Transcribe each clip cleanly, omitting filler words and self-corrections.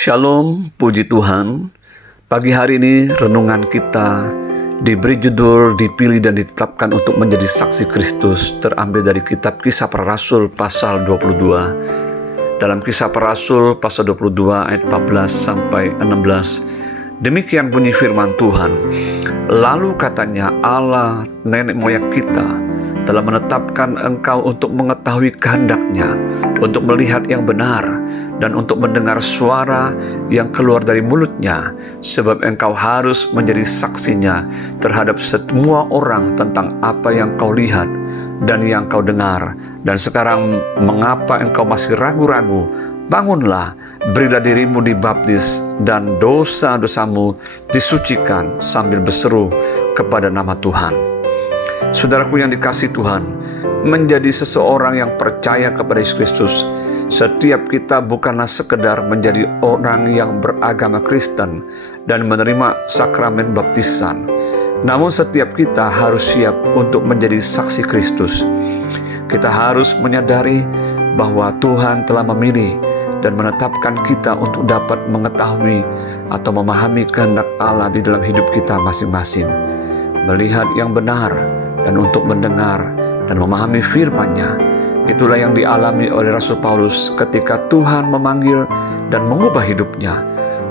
Shalom, puji Tuhan. Pagi hari ini renungan kita diberi judul dipilih dan ditetapkan untuk menjadi saksi Kristus, terambil dari kitab Kisah Para Rasul pasal 22. Dalam Kisah Para Rasul pasal 22 ayat 14 sampai 16, demikian bunyi firman Tuhan. Lalu katanya, Allah nenek moyang kita telah menetapkan engkau untuk mengetahui kehendak-Nya, untuk melihat yang benar, dan untuk mendengar suara yang keluar dari mulut-Nya, sebab engkau harus menjadi saksinya terhadap semua orang tentang apa yang kau lihat dan yang kau dengar. Dan sekarang mengapa engkau masih ragu-ragu? Bangunlah, berilah dirimu dibaptis, dan dosa-dosamu disucikan sambil berseru kepada nama Tuhan. Saudaraku yang dikasihi Tuhan, menjadi seseorang yang percaya kepada Yesus Kristus, setiap kita bukanlah sekedar menjadi orang yang beragama Kristen dan menerima sakramen baptisan, namun setiap kita harus siap untuk menjadi saksi Kristus. Kita harus menyadari bahwa Tuhan telah memilih dan menetapkan kita untuk dapat mengetahui atau memahami kehendak Allah di dalam hidup kita masing-masing, melihat yang benar, dan untuk mendengar dan memahami firman-Nya. Itulah yang dialami oleh Rasul Paulus ketika Tuhan memanggil dan mengubah hidupnya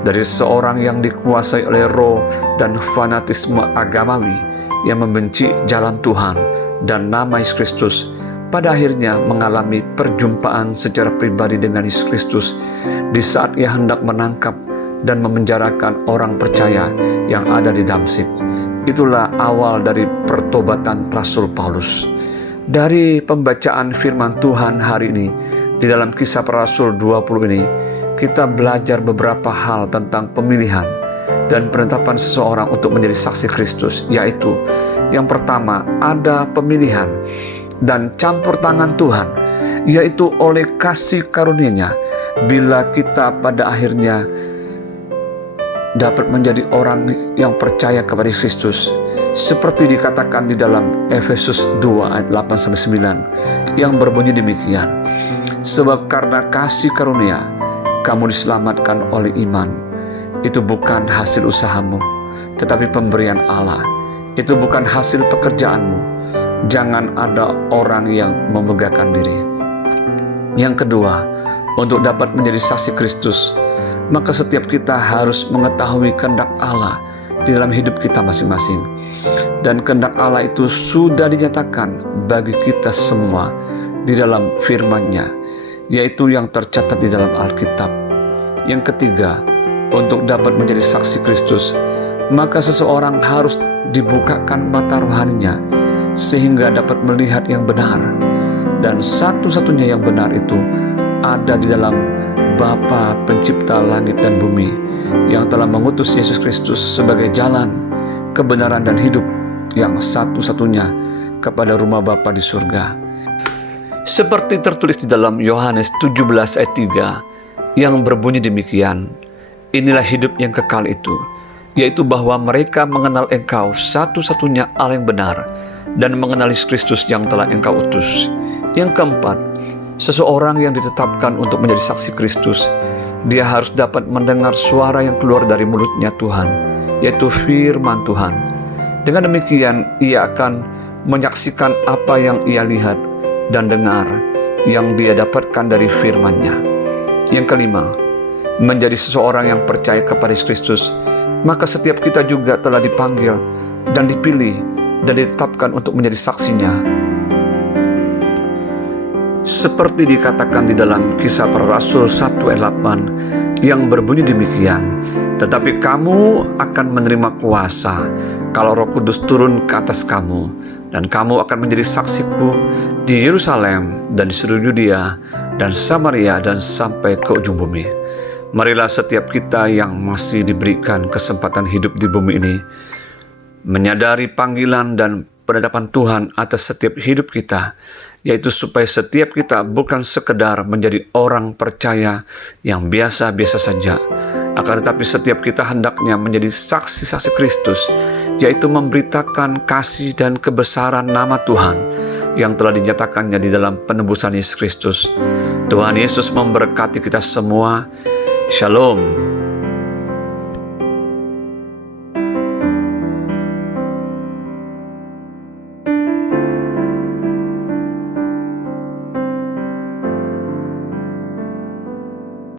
dari seorang yang dikuasai oleh roh dan fanatisme agamawi, yang membenci jalan Tuhan dan nama Yesus Kristus. Pada akhirnya mengalami perjumpaan secara pribadi dengan Yesus Kristus di saat ia hendak menangkap dan memenjarakan orang percaya yang ada di Damsyik. Itulah awal dari pertobatan Rasul Paulus. Dari pembacaan firman Tuhan hari ini, di dalam Kisah Para Rasul 20 ini, kita belajar beberapa hal tentang pemilihan dan penetapan seseorang untuk menjadi saksi Kristus, yaitu yang pertama, ada pemilihan dan campur tangan Tuhan, yaitu oleh kasih karunia-Nya. Bila kita pada akhirnya dapat menjadi orang yang percaya kepada Kristus, seperti dikatakan di dalam Efesus 2 ayat 8-9 yang berbunyi demikian, sebab karena kasih karunia kamu diselamatkan oleh iman. Itu bukan hasil usahamu, tetapi pemberian Allah. Itu bukan hasil pekerjaanmu. Jangan ada orang yang memegahkan diri. Yang kedua, untuk dapat menjadi saksi Kristus, maka setiap kita harus mengetahui kehendak Allah di dalam hidup kita masing-masing. Dan kehendak Allah itu sudah dinyatakan bagi kita semua di dalam firman-Nya, yaitu yang tercatat di dalam Alkitab. Yang ketiga, untuk dapat menjadi saksi Kristus, maka seseorang harus dibukakan mata rohaninya sehingga dapat melihat yang benar. Dan satu-satunya yang benar itu ada di dalam Bapa pencipta langit dan bumi, yang telah mengutus Yesus Kristus sebagai jalan, kebenaran dan hidup yang satu-satunya kepada rumah Bapa di surga. Seperti tertulis di dalam Yohanes 17 ayat 3 yang berbunyi demikian, inilah hidup yang kekal itu, yaitu bahwa mereka mengenal Engkau satu-satunya Allah yang benar, dan mengenali Kristus yang telah Engkau utus. Yang keempat, seseorang yang ditetapkan untuk menjadi saksi Kristus, dia harus dapat mendengar suara yang keluar dari mulut-Nya Tuhan, yaitu firman Tuhan. Dengan demikian, ia akan menyaksikan apa yang ia lihat dan dengar, yang dia dapatkan dari firman-Nya. Yang kelima, menjadi seseorang yang percaya kepada Kristus, maka setiap kita juga telah dipanggil dan dipilih dan ditetapkan untuk menjadi saksinya. Seperti dikatakan di dalam Kisah Para Rasul 1 ayat 8 yang berbunyi demikian, tetapi kamu akan menerima kuasa kalau Roh Kudus turun ke atas kamu, dan kamu akan menjadi saksiku di Yerusalem dan di seluruh Yudea dan Samaria dan sampai ke ujung bumi. Marilah setiap kita yang masih diberikan kesempatan hidup di bumi ini menyadari panggilan dan penetapan Tuhan atas setiap hidup kita, yaitu supaya setiap kita bukan sekedar menjadi orang percaya yang biasa-biasa saja, akan tetapi setiap kita hendaknya menjadi saksi-saksi Kristus, yaitu memberitakan kasih dan kebesaran nama Tuhan yang telah dinyatakannya di dalam penebusan Yesus Kristus. Tuhan Yesus memberkati kita semua. Shalom.